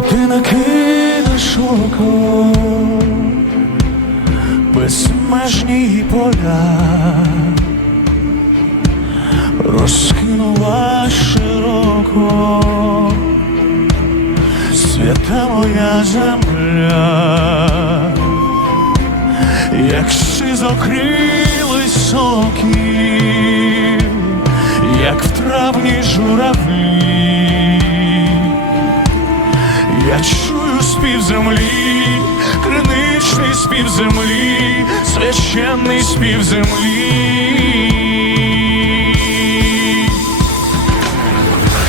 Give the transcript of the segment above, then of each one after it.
Куди накинеш око безмежні поля розкинула широко свята моя земля, як шизокрили соки, як в травні журавлі. Я чую спів землі, криничний спів землі, священний спів землі.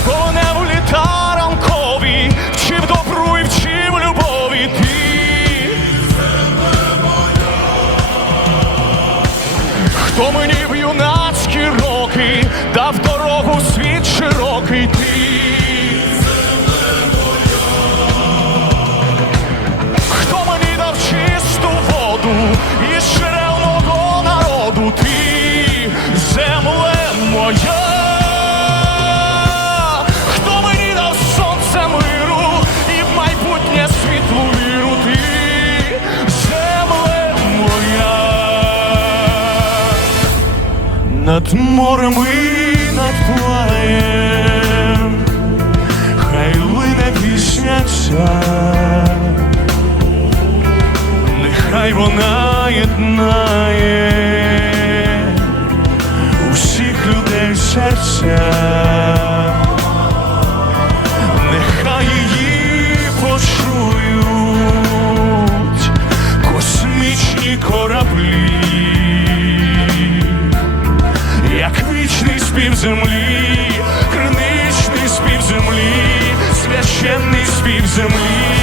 Хто не в літа ранкові, вчив добру і вчив любові ти. Хто мені в юнацькі роки дав дорогу над морем і над плаєм, хай лине пісня ця. Нехай вона єднає усіх людей серця, землі, криничний спів землі, священний спів землі.